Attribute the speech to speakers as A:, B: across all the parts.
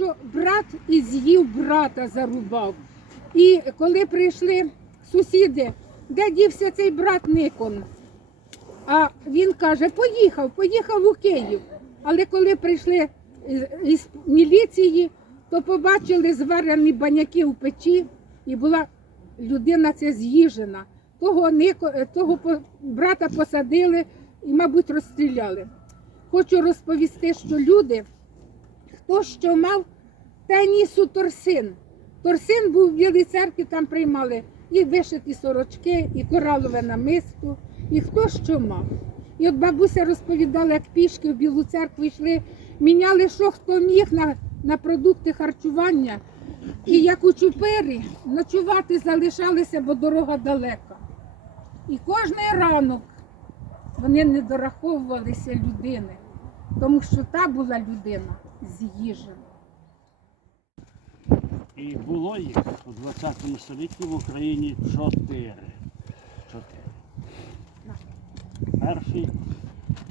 A: що брат і з'їв брата зарубав. І коли прийшли сусіди, де дівся цей брат Никон? А він каже, поїхав, поїхав у Київ. Але коли прийшли із- із міліції, то побачили зварені баняки у печі, і була людина ця з'їжена. Того, Нико, того по- брата посадили і, мабуть, розстріляли. Хочу розповісти, що люди, хто що мав, та ніс торсин. Торсин був в Білій церкві, там приймали і вишиті сорочки, і коралове намисто, і хто що мав. І от бабуся розповідала, як пішки в Білу церкву йшли, міняли, що хто міг на, на продукти харчування. І як у чупері ночувати залишалися, бо дорога далека. І кожний ранок вони не дораховувалися людини, тому що та була людина з'їжена.
B: І було їх у 20 столітті в Україні чотири. Чотири. Перший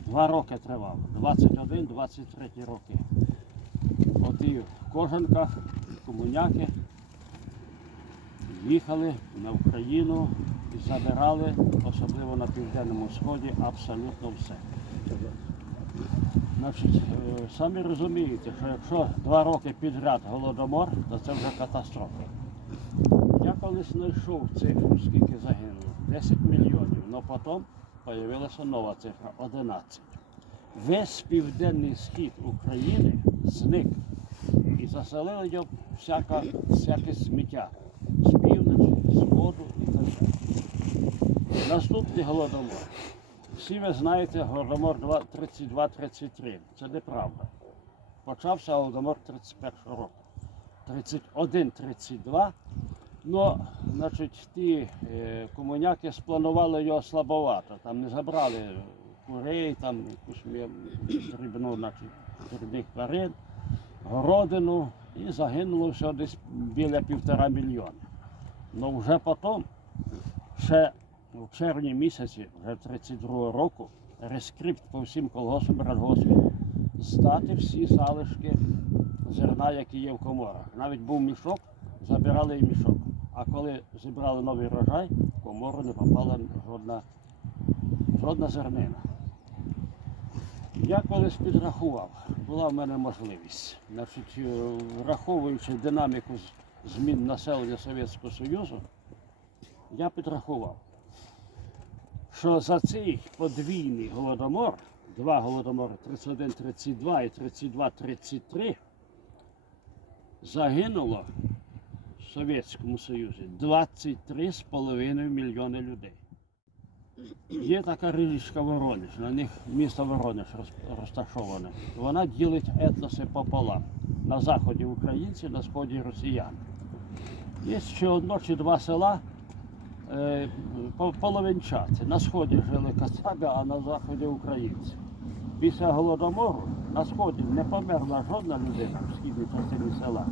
B: два роки тривав, 21-23 роки. От і в кожанках, комуняки їхали на Україну і забирали, особливо на Південному Сході, абсолютно все. Значить, е, самі розумієте, що якщо два роки підряд голодомор, то це вже катастрофа. Я колись знайшов цифру, скільки загинуло, 10 мільйонів, але потім з'явилася нова цифра 11. Весь південний схід України зник і заселили його всяка, всяке сміття з півночі, з воду і так далі. Наступний голодомор. Всі ви знаєте голодомор 32-33. Це неправда. Почався голодомор 31 року. 31-32. Ну, значить, ті е, комуняки спланували його слабовато. Там не забрали курей, там якусь дрібну, значить, дрібних тварин, городину і загинуло все десь біля півтора мільйона. Ну вже потім, ще в червні місяці, вже 32 року, рескрипт по всім колгоспам радгоспам здати всі залишки зерна, які є в коморах. Навіть був мішок, забирали і мішок. А коли зібрали новий врожай, в комору не попала жодна, жодна зернина. Я колись підрахував, була в мене можливість. Значить, е, враховуючи динаміку змін населення Совєтського Союзу, я підрахував, що за цей подвійний голодомор, два голодомори 31-32 і 32-33, загинуло в Совєтському Союзі 23,5 мільйони людей. Є така річка Воронеж, на них місто Воронеж розташоване. Вона ділить етноси пополам. На заході українці, на сході росіяни. Є ще одно чи два села е, по- половинчаті. На сході жили кацаби, а на заході українці. Після голодомору на сході не померла жодна людина в східній частині села.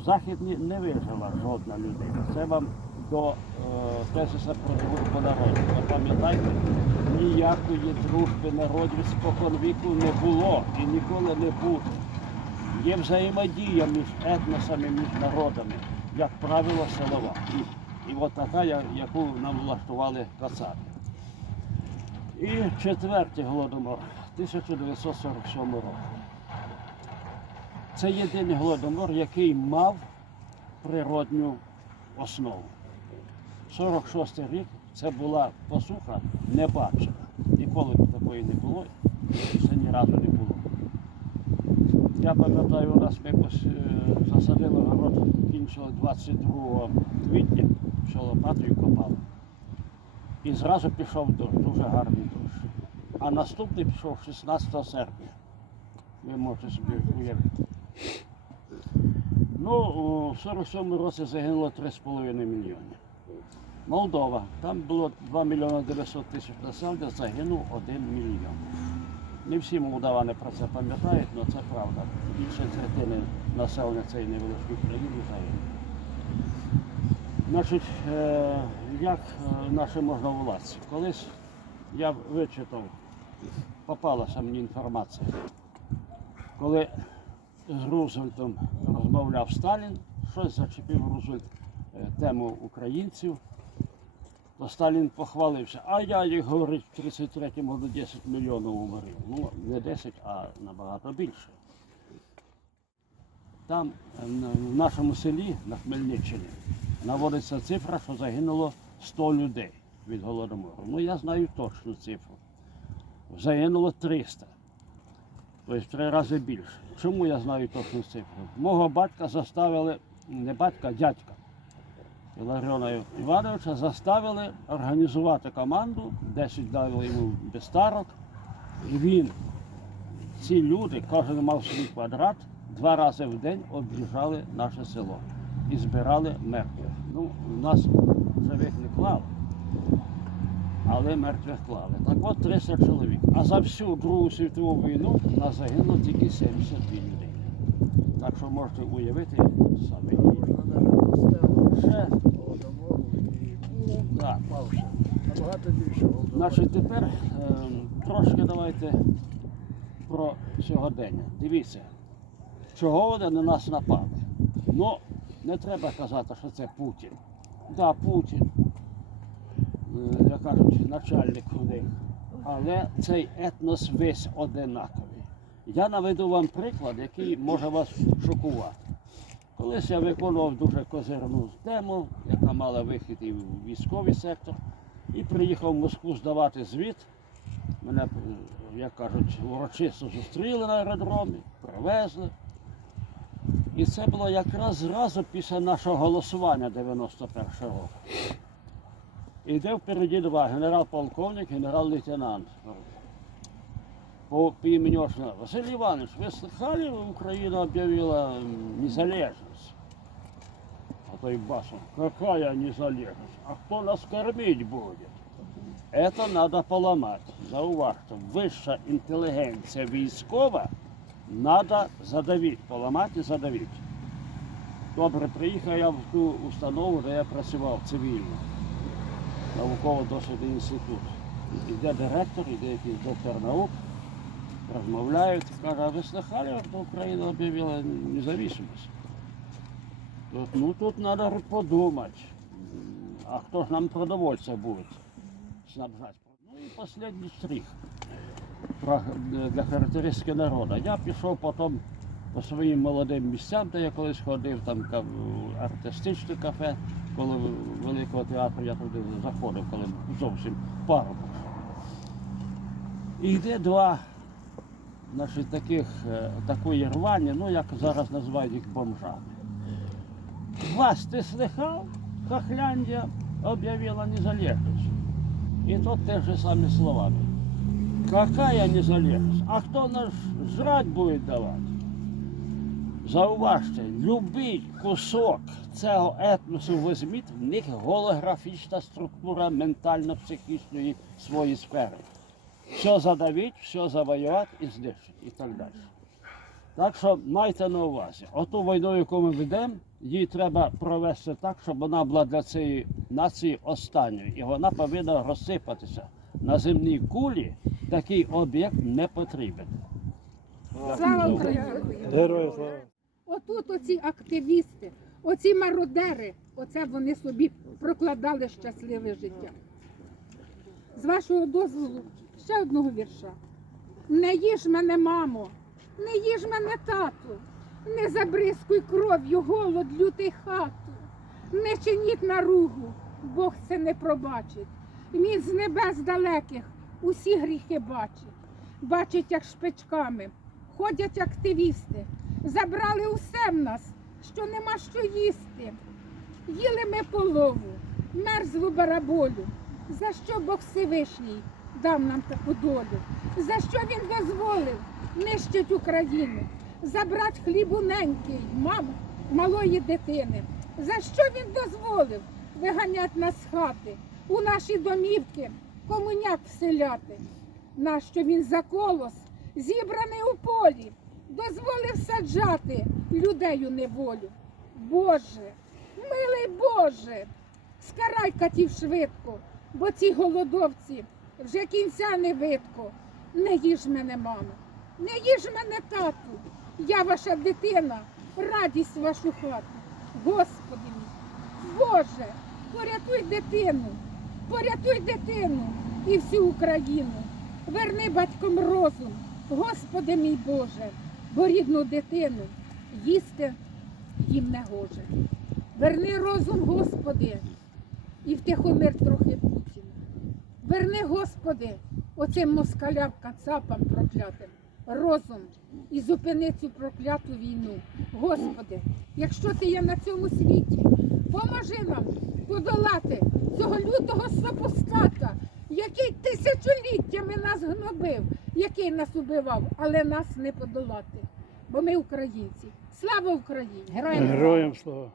B: В західній не вижила жодна людина. Це вам до е, тезиса про дружбу народів. Запам'ятайте, ніякої дружби народів спокон віку не було і ніколи не буде. Є взаємодія між етносами, між народами, як правило, силова. І, от така, яку нам влаштували кацапи. І четвертий голодомор 1947 року. Це єдиний голодомор, який мав природню основу. 46-й рік це була посуха не бачена. Ніколи такої не було, це ні разу не було. Я пам'ятаю, у нас ми е, засадили город, кінчили 22 квітня, що лопатою копали. І зразу пішов дощ, дуже гарний дощ. А наступний пішов 16 серпня. Ви можете собі уявити. Ну, у 47-му році загинуло 3,5 мільйони. Молдова. Там було 2 мільйони 900 тисяч населення, загинув 1 мільйон. Не всі молдавани про це пам'ятають, але це правда. Більше третини населення цієї невеличкої країни загинуло. Значить, е, як е, наші можновладці? Колись я вичитав, попалася мені інформація, коли з Рузвельтом розмовляв Сталін, щось зачепив Рузвельт е, тему українців. То Сталін похвалився, а я їх говорить, в 33-му году 10 мільйонів умерів. Ну, не 10, а набагато більше. Там, е, в нашому селі на Хмельниччині, наводиться цифра, що загинуло 100 людей від голодомору. Ну, я знаю точну цифру. Загинуло 300. Тобто в три рази більше. Чому я знаю точну цифру? Мого батька заставили, не батька, а дядька Іларіона Івановича заставили організувати команду, 10 дали йому безстарок. І він, ці люди, кожен мав свій квадрат, два рази в день об'їжджали наше село і збирали мертвих. Ну, у нас живих не клали, але мертвих клали. Так от 300 чоловік. А за всю Другу світову війну у нас загинуло тільки 72 людей. Так що можете уявити самі. Ще, павше. Набагато більше. Значить, тепер ем, трошки давайте про сьогодення. Дивіться, чого вони на нас напали. Ну, не треба казати, що це Путін. Так, да, Путін, е, як кажуть, начальник у них. Але цей етнос весь одинаковий. Я наведу вам приклад, який може вас шокувати. Колись я виконував дуже козирну тему, яка мала вихід і в військовий сектор, і приїхав в Москву здавати звіт. Мене, е, як кажуть, урочисто зустріли на аеродромі, привезли. І це було якраз зразу після нашого голосування 91 року. Іде впереді два генерал-полковник, генерал-лейтенант. По, по імені Ошина. Василий Иванович, вы слыхали, Украина объявила м, незалежность? А то и басом, какая незалежность? А кто нас кормить будет? Это надо поломать. Зауважте, вища інтелігенція військова надо задавити, поламати і задавити. Добре, приїхав я в ту установу, де я працював цивільно, науково-дослідний інститут. Іде директор, іде якийсь доктор наук, розмовляють, каже, а ви слыхали, що Україна об'явила незалежність? Тут, ну тут треба подумати, а хто ж нам продовольство буде снабжати? Ну і останній про, для характеристики народу. Я пішов потім по своїм молодим місцям, де я колись ходив, там артистичне кафе, коли Великого театру я туди заходив, коли зовсім пару. І йде два значить, таких, е, такої рвані, ну як зараз називають їх бомжами. Вас ти слыхав? Хохляндія об'явила незалежність. І тут те ж самі словами. Какая незалежность? А хто нас жрать буде давати? Зауважте, любий кусок цього етносу візьміть, в них голографічна структура ментально-психічної своєї сфери. Все задавіть, все завоювати і знищити і так далі. Так що майте на увазі, оту війну, яку ми ведемо, її треба провести так, щоб вона була для цієї нації останньою. І вона повинна розсипатися. На земній кулі такий об'єкт не потрібен.
C: Слава Україні!
A: Отут оці активісти, оці мародери, оце вони собі прокладали щасливе життя. З вашого дозволу ще одного вірша. Не їж мене, мамо, не їж мене, тату, не забризкуй кров'ю голод лютий хату, не чиніть наругу, Бог це не пробачить. Він з небес далеких усі гріхи бачить, бачить, як шпичками ходять активісти, забрали усе в нас, що нема що їсти. Їли ми полову, мерзлу бараболю. За що Бог Всевишній дав нам таку долю? За що він дозволив нищить Україну, забрати хлібу ненький, мам, малої дитини? За що він дозволив виганять нас з хати, у наші домівки комуняк вселяти? Нащо він за колос, зібраний у полі, дозволив саджати людей у неволю? Боже, милий Боже, скарай катів швидко, бо ці голодовці вже кінця не видко. Не їж мене, мамо, не їж мене, тату, Я ваша дитина, радість вашу хату. Господи мій, Боже, порятуй дитину, порятуй дитину і всю Україну. Верни батькам розум, Господи мій Боже, бо рідну дитину їсти їм не гоже. Верни розум, Господи, і втихомир трохи Путіна. Верни, Господи, оцим москалям, кацапам проклятим, розум і зупини цю прокляту війну. Господи, якщо ти є на цьому світі, поможи нам подолати цього лютого супостата, який тисячоліттями нас гнобив, який нас убивав, але нас не подолати. Бо ми українці. Слава Україні!
C: Героям слава.